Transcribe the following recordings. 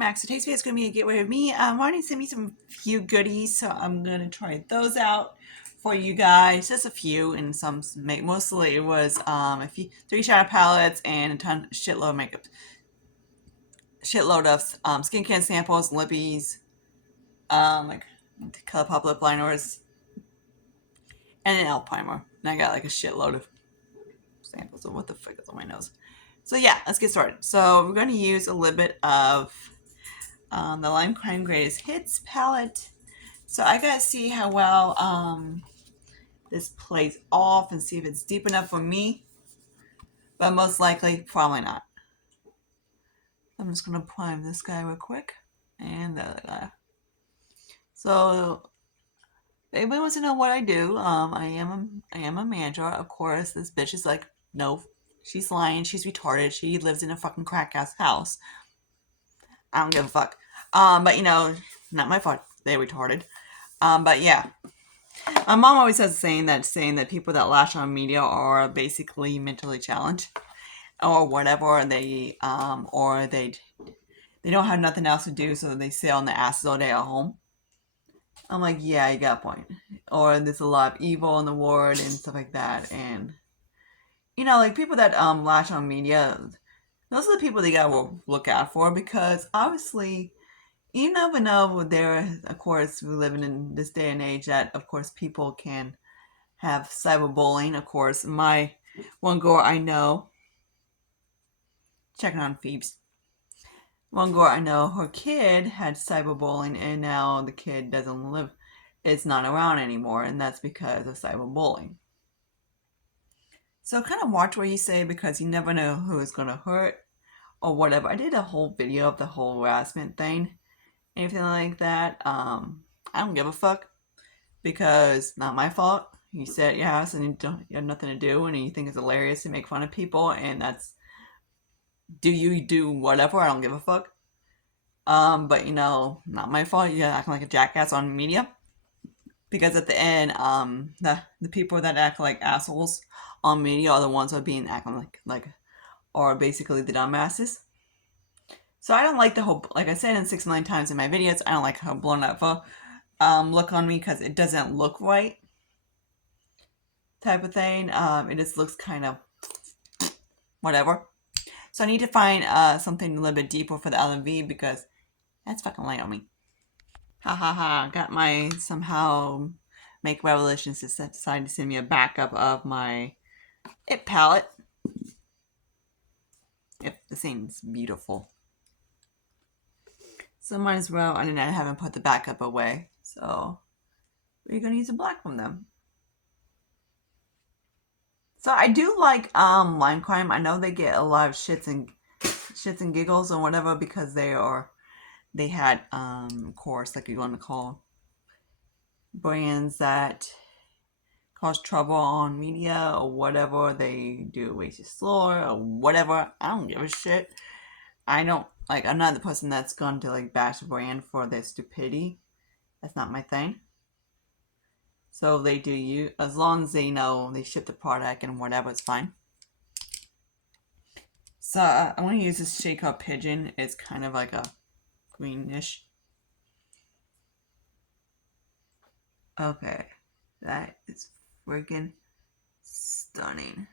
back. So today's video is going to be a getaway with me. Marty sent me some few goodies, so I'm going to try those out for you guys. Just a few, and some mostly it was a few 3 shadow palettes and a shitload of makeup, shitload of skincare samples, lippies, like ColourPop lip liners, and an L primer. And I got like a shitload of samples of what the fuck is on my nose. So yeah, let's get started. So we're going to use a little bit of the Lime Crime Greatest Hits palette. So I gotta see how well this plays off and see if it's deep enough for me. But most likely, probably not. I'm just gonna prime this guy real quick. And the other guy. So if anybody wants to know what I do, I am a manager. Of course, this bitch is like, no, she's lying, she's retarded, she lives in a fucking crack ass house. I don't give a fuck. But you know, not my fault. They're retarded. But yeah. My mom always has saying that people that lash on media are basically mentally challenged or whatever, and they don't have nothing else to do, so they sit on their asses all day at home. I'm like, yeah, you got a point. Or there's a lot of evil in the world and stuff like that, and you know, like people that lash on media, those are the people they gotta look out for, because obviously you never know. There, of course, we're living in this day and age that, of course, people can have cyberbullying. Of course, my one girl I know, checking on Phoebes. One girl I know, her kid had cyberbullying, and now the kid doesn't live, it's not around anymore, and that's because of cyberbullying. So kind of watch what you say, because you never know who is going to hurt or whatever. I did a whole video of the whole harassment thing, anything like that. I don't give a fuck, because not my fault. You sit at your house and you have nothing to do, and you think it's hilarious to make fun of people, and that's, do you do whatever? I don't give a fuck. But you know, not my fault. You're acting like a jackass on media, because at the end, the people that act like assholes on media are the ones who are being acting like are basically the dumbasses. So I don't like the whole, like I said in 6 million times in my videos, I don't like how blown up look on me, because it doesn't look right, type of thing. It just looks kind of whatever. So I need to find something a little bit deeper for the LMV, because that's fucking light on me. Ha ha ha. Got my somehow Make Revelations decided to send me a backup of my It palette. Yep, the thing's beautiful. So might as well, I haven't put the backup away. So we're gonna use a black from them. So I do like Lime Crime. I know they get a lot of shits and giggles or whatever, because they had of course, like you want to call brands that cause trouble on media or whatever. They do racist slur or whatever. I don't give a shit. I'm not the person that's going to like bash a brand for their stupidity. That's not my thing. So they do you, as long as they know they ship the product and whatever, it's fine. So I want to use this shade called Pigeon. It's kind of like a greenish. Okay, that is freaking stunning.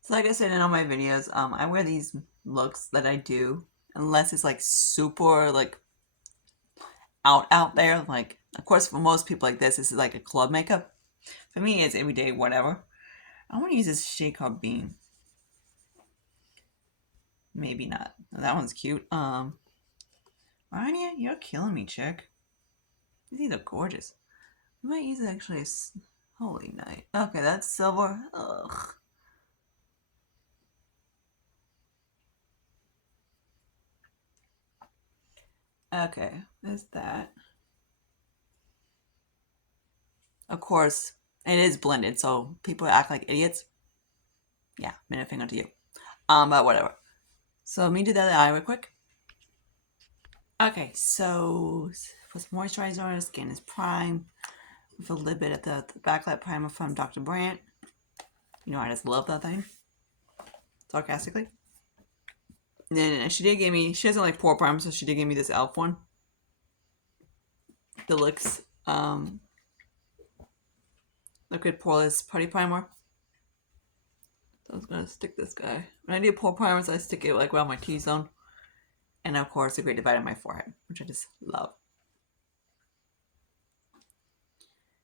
So like I said in all my videos, I wear these looks that I do, unless it's like super like out there. Like, of course, for most people like this is like a club makeup. For me, it's everyday whatever. I want to use this shade called Bean. Maybe not. That one's cute. Rania, you're killing me, chick. These are gorgeous. I might use it actually as Holy Night. Okay, that's silver. Ugh. Okay, there's that. Of course, it is blended, so people act like idiots. Yeah, middle finger to you. But whatever. So let me do the other eye real quick. Okay, so put some moisturizer on, skin is prime with a little bit of the backlight primer from Dr. Brandt. You know, I just love that thing. Sarcastically. And then she did give me, she doesn't like pore primer, so she did give me this e.l.f. one. The Lix liquid poreless putty primer. So I was gonna stick this guy. When I do pore primers, I stick it like around my T-zone. And of course, a great divider on my forehead, which I just love.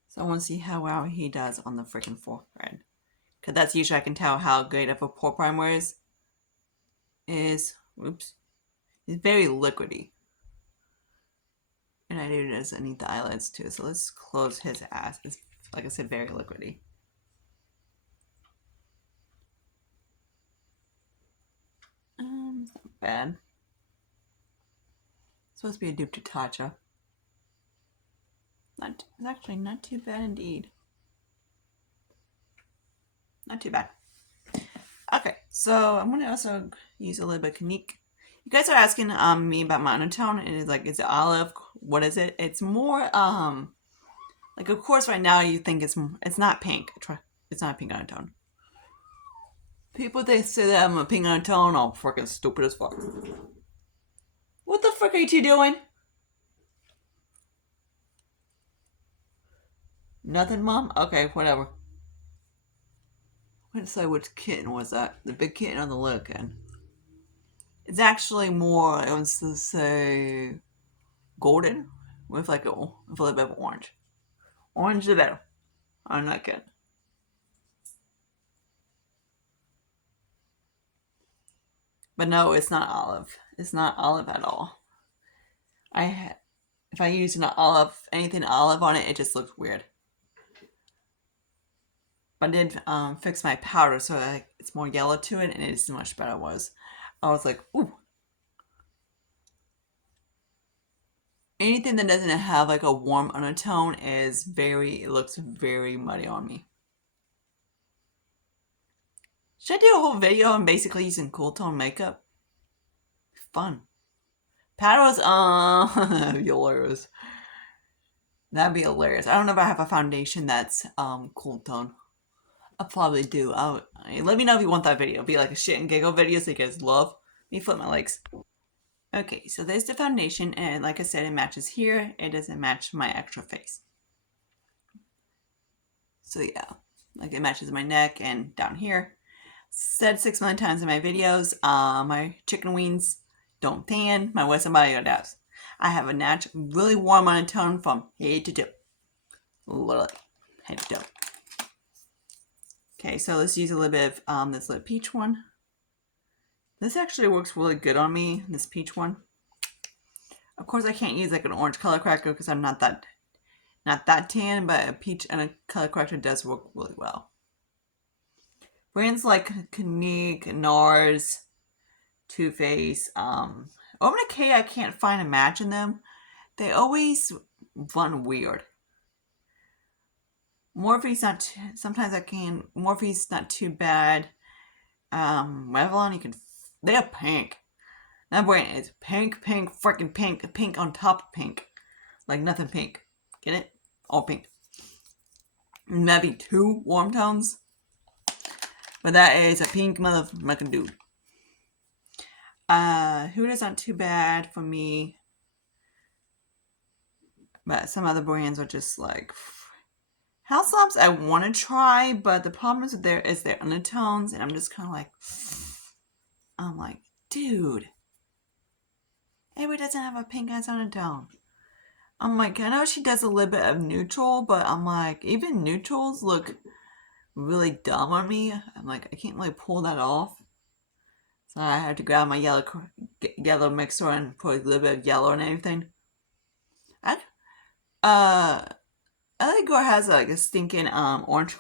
So I want to see how well he does on the freaking forehead. Because that's usually I can tell how great of a pore primer is. Oops. It's very liquidy. And I do this underneath the eyelids too. So let's close his ass. It's, like I said, very liquidy. It's not bad. It's supposed to be a dupe to Tatcha. It's actually not too bad indeed. Not too bad. Okay, so I'm gonna also use a little bit of Clinique. You guys are asking me about my undertone, and it's like, is it olive? What is it? It's more like, of course, right now you think it's not pink. It's not a pink undertone. People they say that I'm a pink undertone. I'm freaking stupid as fuck. What the frick are you two doing? Nothing, Mom? Okay, whatever. I'm gonna say which kitten was that? The big kitten or the little kitten? It's actually more, I want to say, golden with like with a little bit of orange. Orange the better. I'm not kidding. But no, it's not olive. It's not olive at all. If I use an olive, anything olive on it, it just looks weird. But I did fix my powder so it's more yellow to it, and it's much better. I was like, ooh. Anything that doesn't have like a warm undertone it looks very muddy on me. Should I do a whole video on basically using cool tone makeup? Fun. Powder was hilarious. That'd be hilarious. I don't know if I have a foundation that's cool tone. I'll probably do. Let me know if you want that video. It'll be like a shit and giggle video so you guys love. Let me flip my legs. Okay, so there's the foundation, and like I said, it matches here. It doesn't match my extra face. So yeah, like it matches my neck and down here. Said 6 million times in my videos, my chicken wings don't tan, my Western body does. I have a natural, really warm undertone from head to toe. Literally, head to toe. Okay, so let's use a little bit of this little peach one. This actually works really good on me, this peach one. Of course, I can't use like an orange color corrector because I'm not that tan, but a peach and a color corrector does work really well. Brands like Clinique, NARS, Too Faced, Urban Decay, I can't find a match in them. They always run weird. Morphe's not. Sometimes I can. Morphe's not too bad. Revlon, they have pink. That brand is pink, freaking pink on top of pink, like nothing pink. Get it? All pink. Maybe 2 warm tones, but that is a pink motherfucking dude. Huda's not too bad for me, but some other brands are just like House Labs. I want to try, but the problem is their undertones, and I'm just kind of like, dude, everybody doesn't have a pink ass undertone. I'm like, I know she does a little bit of neutral, but I'm like, even neutrals look really dumb on me. I'm like, I can't really pull that off. So I had to grab my yellow mixer and put a little bit of yellow and everything. Eligor has like a stinking orange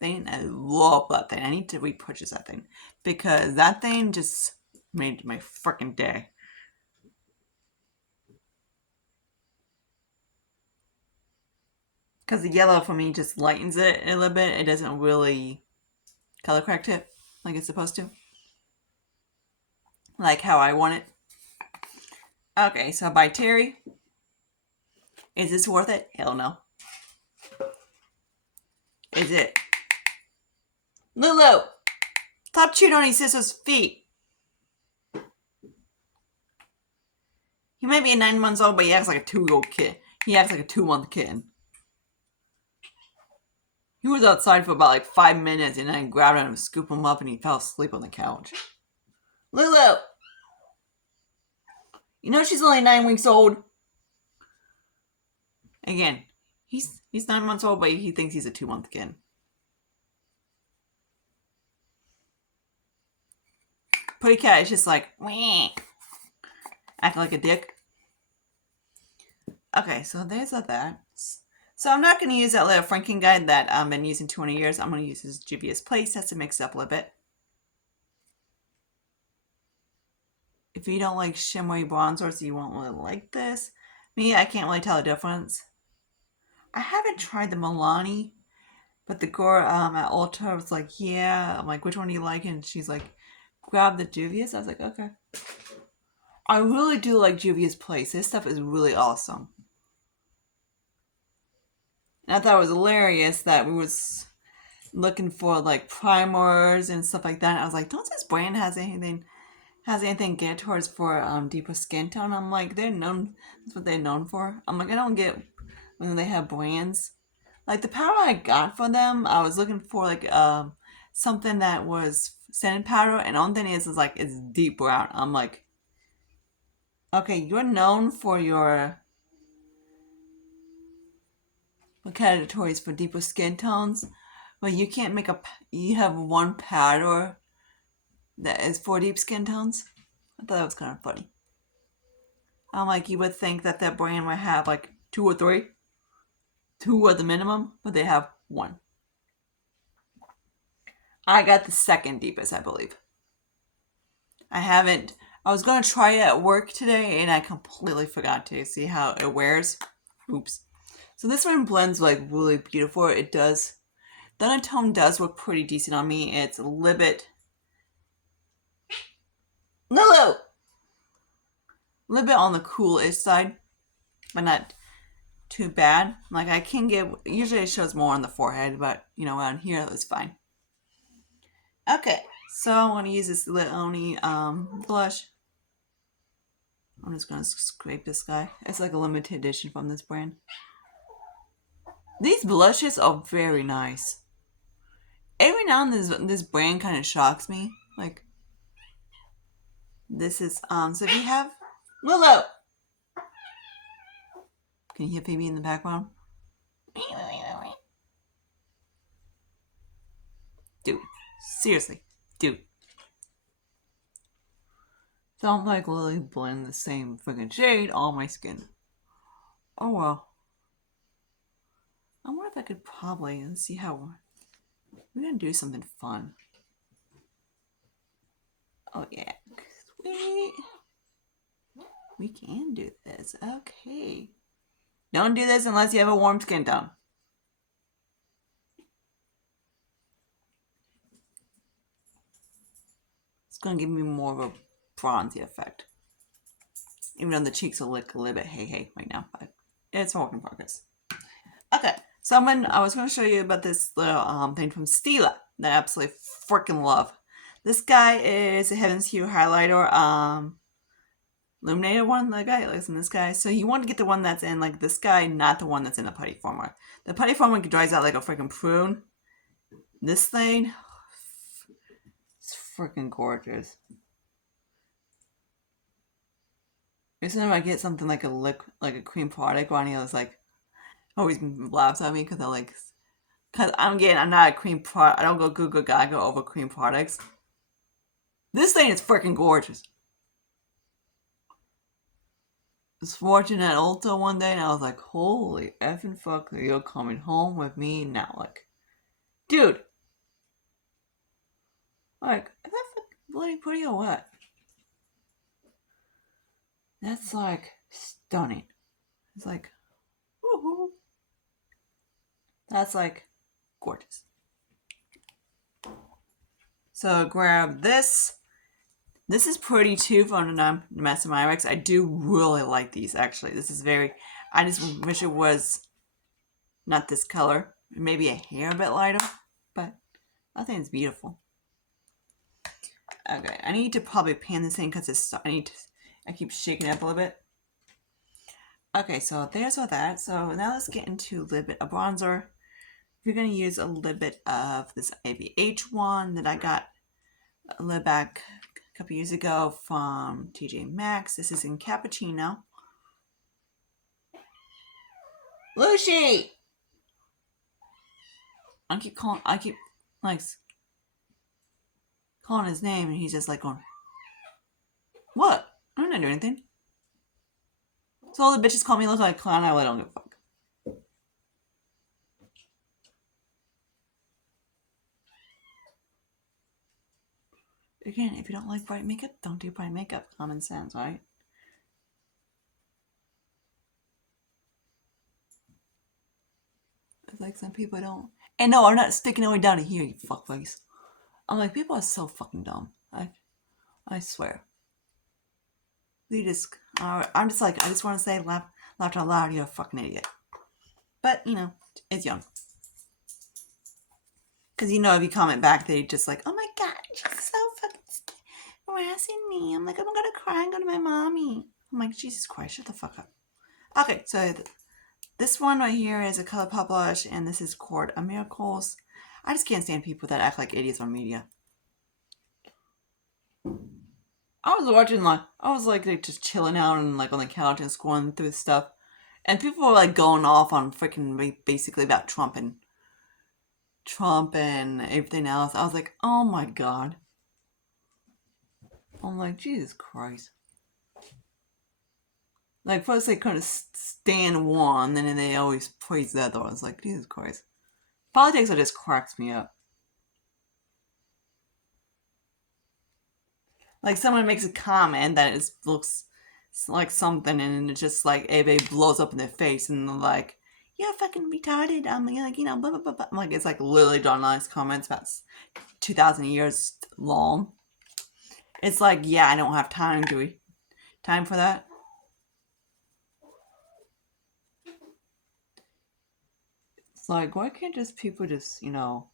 thing. I love that thing. I need to repurchase that thing because that thing just made my freaking day. Because the yellow for me just lightens it a little bit. It doesn't really color correct it like it's supposed to. Like how I want it. Okay, so by Terry. Is this worth it? Hell no. Is it? Lulu! Stop chewing on your sister's feet. He might be 9 months old, but he acts like a 2-year-old kid. He acts like a 2-month kid. He was outside for about like 5 minutes, and then I grabbed him and scooped him up, and he fell asleep on the couch. Lulu! You know she's only 9 weeks old? Again, he's 9 months old, but he thinks he's a 2-month kid. Pretty cat is just like, wah, acting like a dick. Okay, so there's that. So I'm not going to use that little Franken guide that I've been using 20 years. I'm going to use his Juvia's Place just to mix it up a little bit. If you don't like shimmery bronzers, you won't really like this. Me, I can't really tell the difference. I haven't tried the Milani, but the girl at Ulta was like, yeah. I'm like, which one do you like? And she's like, grab the Juvia's. I was like, okay. I really do like Juvia's Place. This stuff is really awesome. And I thought it was hilarious that we was looking for like primers and stuff like that. And I was like, don't this brand has anything geared towards for deeper skin tone? I'm like, they're known, that's what they're known for. I'm like, I don't get when they have brands. Like the powder I got for them, I was looking for like something that was scented powder, and the only thing is like it's deep brown. I'm like, okay, you're known for your categories for deeper skin tones, but you can't make you have one powder that is for deep skin tones. I thought that was kind of funny. I'm like, you would think that that brand might have like 2 or 3. 2 at the minimum, but they have 1. I got the second deepest, I believe. I was going to try it at work today, and I completely forgot to see how it wears. Oops. So this one blends like really beautiful. It does. The undertone does look pretty decent on me. It's a little bit... Lulu! A little bit on the coolish side, but not too bad. Like I can get... Usually it shows more on the forehead, but you know, around here it's fine. Okay, so I want to use this Leone blush. I'm just going to scrape this guy. It's like a limited edition from this brand. These blushes are very nice. Every now and then this brand kind of shocks me. Like, this is, so if you have... Lulu! Can you hear baby in the background? Dude. Seriously. Dude. Don't like literally blend the same freaking shade on my skin. Oh well. I wonder if I could probably, let's see how we're gonna do something fun. Oh yeah, sweet. We can do this. Okay. Don't do this unless you have a warm skin tone. It's gonna give me more of a bronzy effect. Even though the cheeks will look a little bit hey right now, but it's a work in progress. Okay, so I was going to show you about this little thing from Stila that I absolutely freaking love. This guy is a Heaven's Hue highlighter, illuminated one. The guy looks in this guy. So you want to get the one that's in like this guy, not the one that's in the putty former. The putty former dries out like a freaking prune. This thing, it's freaking gorgeous. Every time I get something like a cream product, Ronnie was like, always laughs at me because I'm not a cream product. I don't go Google Gaga over cream products. This thing is freaking gorgeous. I was watching at Ulta one day and I was like, holy effing fuck, you're coming home with me now. Like, dude. Like, is that bloody pretty or what? That's like stunning. It's like, woohoo. That's like gorgeous. So grab this. This is pretty too from Domestic Myrex. I do really like these actually. This is I just wish it was not this color. Maybe a hair a bit lighter, but I think it's beautiful. Okay, I need to probably pan this thing because I keep shaking it up a little bit. Okay, so there's all that. So now let's get into a little bit of bronzer. We're going to use a little bit of this ABH one that I got a little back a couple years ago from TJ Maxx. This is in Cappuccino. Lucy! I keep like calling his name, and he's just like going, "What? I'm not doing anything." So all the bitches call me look like a clown. I don't give a fuck. Again, if you don't like bright makeup, don't do bright makeup. Common sense, right? It's like some people don't. And no, I'm not sticking it way down to here, you fuckface. I'm like, people are so fucking dumb. I swear. They just, I'm just like, I just want to say, laugh out loud, you're a fucking idiot. But, you know, it's young. Because, you know, if you comment back, they just like, oh my god, she's so fucking harassing me. I'm like, I'm gonna cry and go to my mommy. I'm like, Jesus Christ, shut the fuck up. Okay, so this one right here is a ColourPop blush, and this is Court of Miracles. I just can't stand people that act like idiots on media. I was like just chilling out and like on the couch and scrolling through stuff, and people were like going off on freaking basically about Trump and everything else. I was like, oh my god. I'm like, Jesus Christ. Like first they couldn't stand one, and then they always praise the other. I was like, Jesus Christ. Politics just cracks me up. Like someone makes a comment that it looks like something, and it just like everybody blows up in their face, and they're like, "You're fucking retarded." I'm like, you know, blah blah blah. Blah. I'm like, it's like literally John Lines comments about 2,000 years long. It's like, yeah, I don't have time for that. It's like, why can't just people just, you know,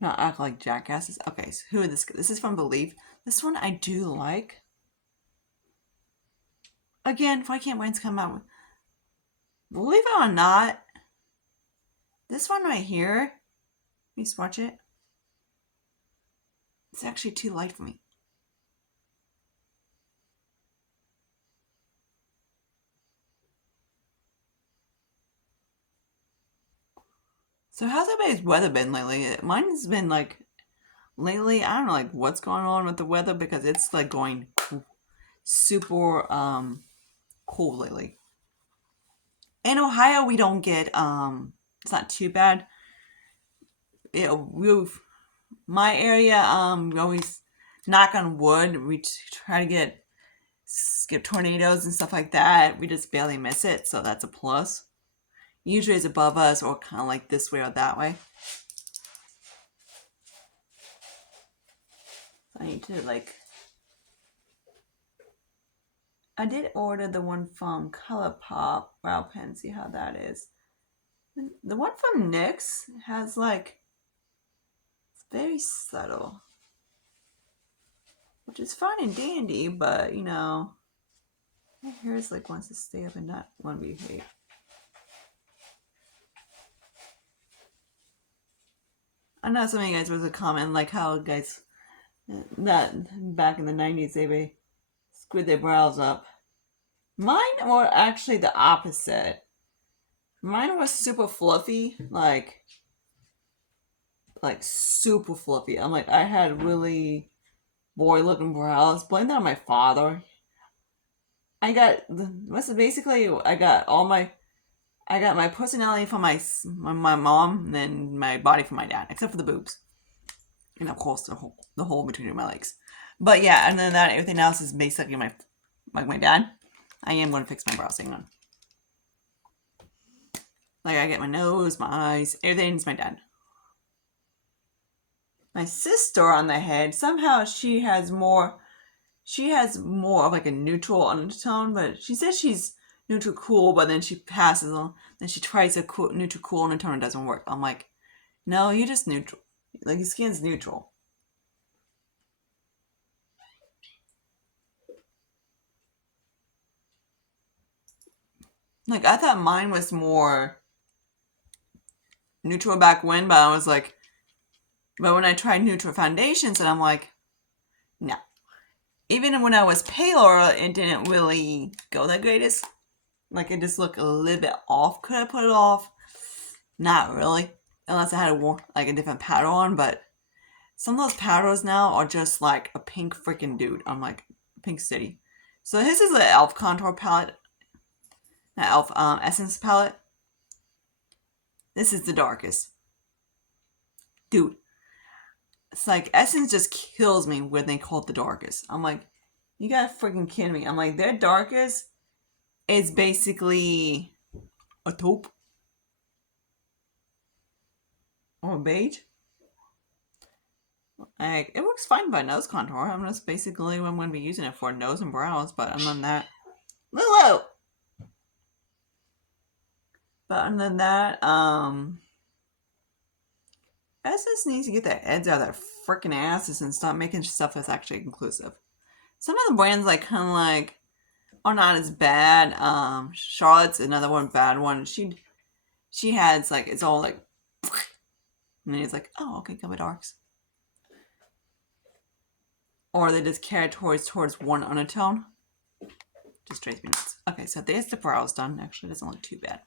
not act like jackasses? Okay, so who is this? This is from Believe. This one I do like. Again, why can't brands come out with? Believe it or not, this one right here, let me swatch it. It's actually too light for me. So how's everybody's weather been lately? Mine's been like lately. I don't know like what's going on with the weather because it's like going super cool lately. In Ohio, we don't get it's not too bad. My area we always knock on wood. We try to skip tornadoes and stuff like that. We just barely miss it, so that's a plus. Usually it's above us or kind of like this way or that way. I need to like. I did order the one from ColourPop brow pen. See how that is. The one from NYX has like it's very subtle, which is fine and dandy, but you know, my hair is like wants to stay up and not want to be behave. I know some of you guys was a comment like how guys that back in the 90s they screwed their brows up. Mine were actually the opposite. Mine was super fluffy, like super fluffy. I'm like I had really boy looking brows. Blame that on my father. I got basically I got my personality from my mom, and then my body from my dad, except for the boobs, and of course the hole between my legs. But yeah, and then that everything else is basically my dad. I am going to fix my brows. Hang on. Like I get my nose, my eyes, everything's my dad. My sister on the head, somehow she has more of like a neutral undertone, but she says she's neutral cool, but then she passes on, then she tries a neutral cool undertone and it doesn't work. I'm like, no, you're just neutral. Like your skin's neutral. Like, I thought mine was more neutral back when, but I was like, but when I tried neutral foundations, and I'm like, no. Even when I was paler, it didn't really go the greatest. Like, it just looked a little bit off. Could I put it off? Not really. Unless I had like a different powder on, but some of those powders now are just like a pink freaking dude. I'm like, pink city. So this is an e.l.f. contour palette. An e.l.f. Essence palette. This is the darkest. Dude. It's like, Essence just kills me when they call it the darkest. I'm like, you gotta freaking kidding me. I'm like, their darkest is basically a taupe. Or a beige. Like, it works fine by nose contour. I'm just basically what I'm going to be using it for, nose and brows. But other than that, Lulu. But other than that, Essence needs to get their heads out of their freaking asses and stop making stuff that's actually inclusive. Some of the brands like kind of like are not as bad. Charlotte's another one bad one. She has like it's all like, and then it's like, oh, okay, cover darks. Or they just carry towards one undertone. Just drives me nuts. Okay, so there's the brows done. Actually, it doesn't look too bad.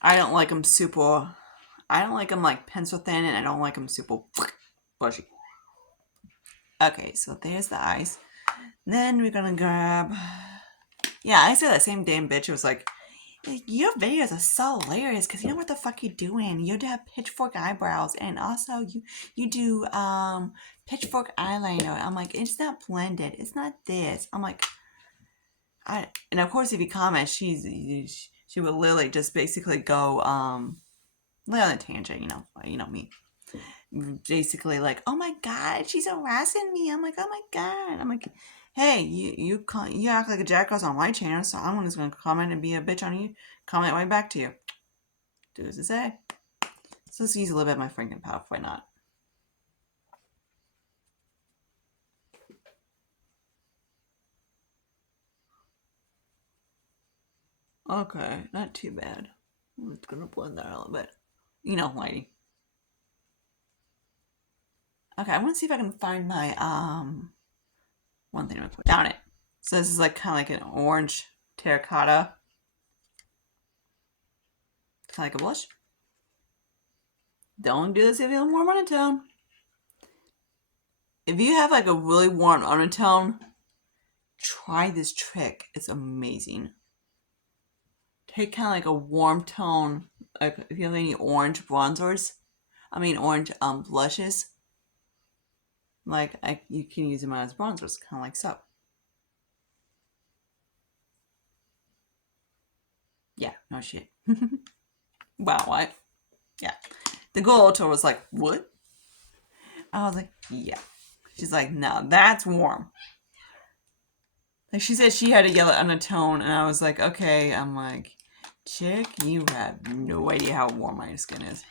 I don't like them super. I don't like them like pencil thin, and I don't like them super bushy. Okay, so there's the eyes. Then we're gonna grab. Yeah, I said that same damn bitch. It was like, your videos are so hilarious because you know what the fuck you're doing. You do have pitchfork eyebrows, and also you do pitchfork eyeliner. I'm like, it's not blended. It's not this. I'm like, and of course if you comment, she will literally just basically go lay on a tangent. You know me. Basically like, oh my god, she's harassing me. I'm like, oh my god. I'm like, hey, you act like a jackass on my channel, so I'm just gonna comment and be a bitch on you. Comment right back to you. Do as I say. So let's use a little bit of my freaking powder. Why not? Okay, not too bad. I'm just gonna blend that a little bit. You know, lady. Okay, I want to see if I can find my one thing I'm gonna put down it. So this is like kind of like an orange terracotta, kind of like a blush. Don't do this if you have a warm undertone. If you have like a really warm undertone, try this trick. It's amazing. Take kind of like a warm tone, like if you have any orange bronzers, orange blushes. Like you can use them as bronzers, kind of like so. Yeah, no shit. Wow, yeah. The girl told was like, what? I was like, yeah. She's like, no, that's warm. Like she said she had a yellow undertone, and I was like, okay. I'm like, chick, you have no idea how warm my skin is.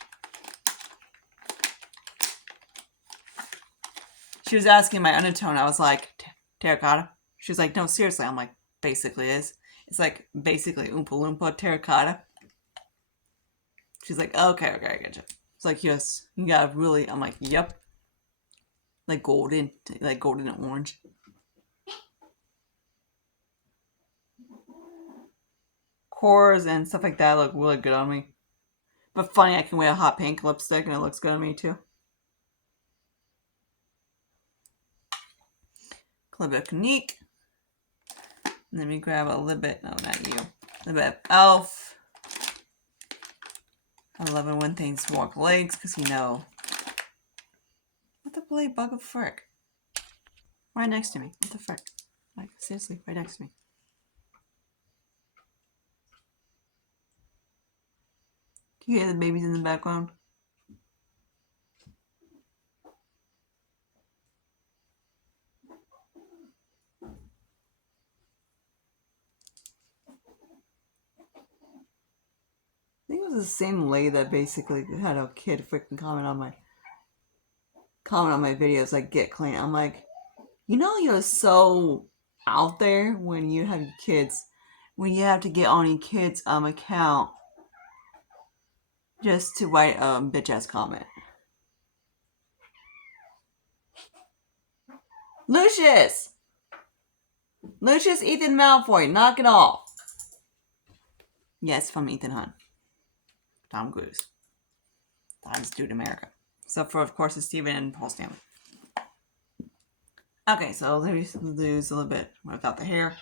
She was asking my undertone. I was like, terracotta. She was like, no, seriously. I'm like, basically is. It's like basically Oompa Loompa terracotta. She's like, okay, I get you. It's like, yes, you got really. I'm like, yep. Like golden and orange. Cores and stuff like that look really good on me. But funny, I can wear a hot pink lipstick and it looks good on me too. Clip Unique. Let me grab a little bit. No, not you. A little bit of e.l.f. I love it when things walk legs because you know. What the bloody bug of frick? Right next to me. What the frick? Like, seriously, right next to me. Do you hear the babies in the background? I think it was the same lady that basically had a kid freaking comment on my videos like get clean. I'm like, you know you're so out there when you have kids when you have to get on your kid's account just to write a bitch ass comment. Lucius! Lucius Ethan Malfoy, knock it off. Yes, from Ethan Hunt. Tom Cruise. Times Dude America. So for, of course, it's Steven and Paul Stanley. Okay, so let's lose a little bit without the hair.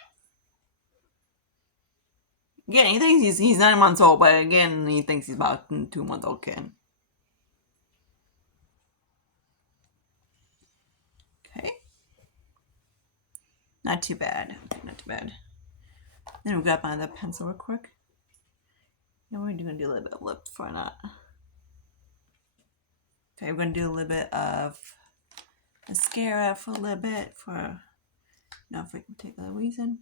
Again, he thinks he's 9 months old, but again, he thinks he's about a 2-month-old kid. Okay. Not too bad. Not too bad. Then we'll grab my other pencil real quick. And we're going to do a little bit of lips for that. Okay, we're going to do a little bit of mascara for a little bit for no freaking particular reason.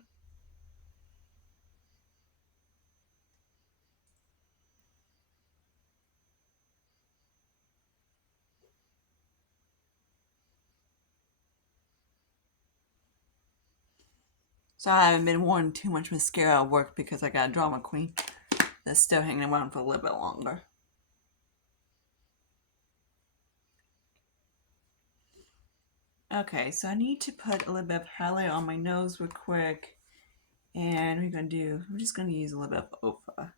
So I haven't been wanting too much mascara at work because I got a drama queen that's still hanging around for a little bit longer. Okay, so I need to put a little bit of highlight on my nose real quick. And we're just going to use a little bit of Ofa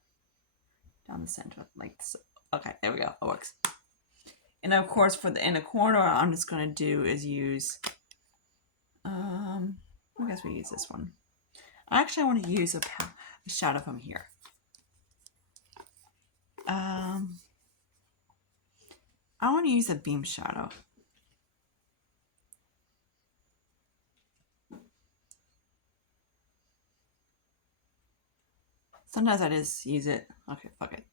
down the center like this. Okay, there we go. It works. And of course, for the inner corner, I'm just going to do is use, I guess we use this one. Actually, I want to use a shadow from here. I want to use a beam shadow. Sometimes I just use it. Okay, fuck it.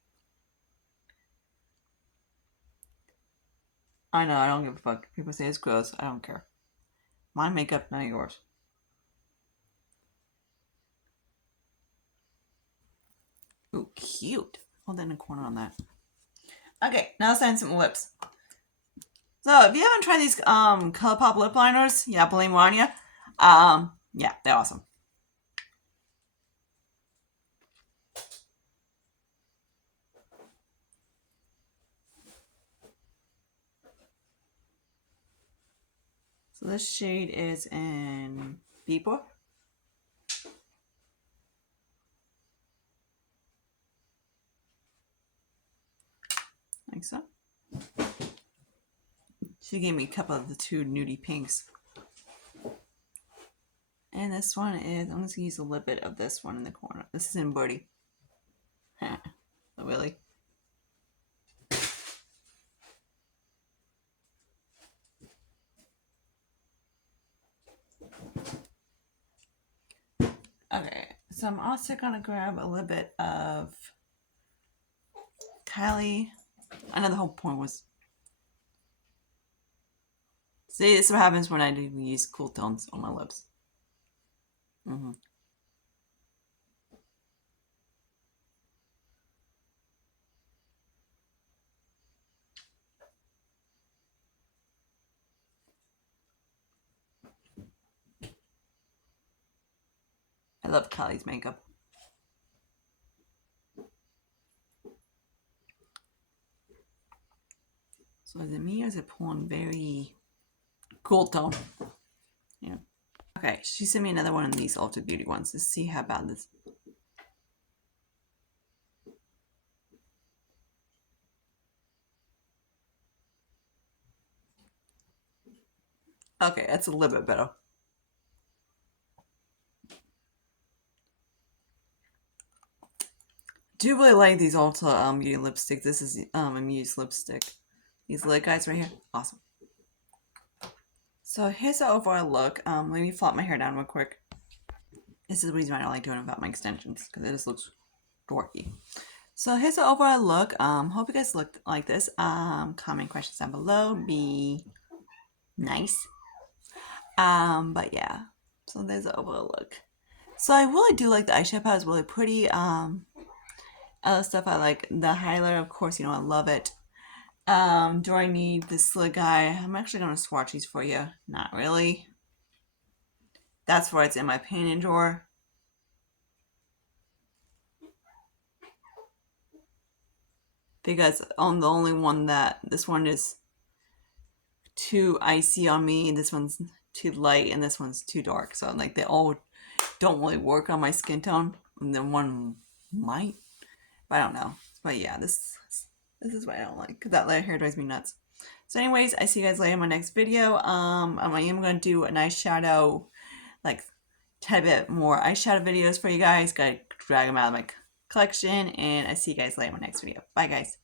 I know, I don't give a fuck. People say it's gross. I don't care. My makeup, not yours. Ooh, cute. Hold that in a corner on that. Okay, now let's add some lips. So if you haven't tried these ColourPop lip liners, yeah, blame Rania. Yeah, they're awesome. So this shade is in Beeper. Like so. She gave me a couple of the two nudie pinks. And this one is, I'm just going to use a little bit of this one in the corner. This is in Birdie. Oh, really? Okay, so I'm also going to grab a little bit of Kylie. I know the whole point was... See, this is what happens when I do use cool tones on my lips. I love Kylie's makeup. So is it me or is it pulling very cool tone? Yeah. Okay, she sent me another one of these Ulta Beauty ones. Let's see how bad this. Okay, that's a little bit better. Do really like these Ulta Beauty lipsticks. This is a Muse lipstick. These little guys right here, awesome. So here's the overall look. Let me flop my hair down real quick. This is the reason why I don't like doing it without my extensions, because it just looks dorky. So here's the overall look. Hope you guys look like this. Comment questions down below. Be nice. But yeah. So there's the overall look. So I really do like the eyeshadow palette. It's really pretty. Other stuff I like. The highlighter, of course, you know I love it. Do I need this little guy? I'm actually going to swatch these for you. Not really. That's where it's in my painting drawer. because I'm the only one that this one is too icy on me, this one's too light, and this one's too dark. So like they all don't really work on my skin tone, and then one might, but I don't know. But yeah, this is what I don't like because that light hair drives me nuts. So anyways, I see you guys later in my next video. I am gonna do an eyeshadow, like 10 bit more eyeshadow videos for you guys. Gotta drag them out of my collection, and I see you guys later in my next video. Bye guys.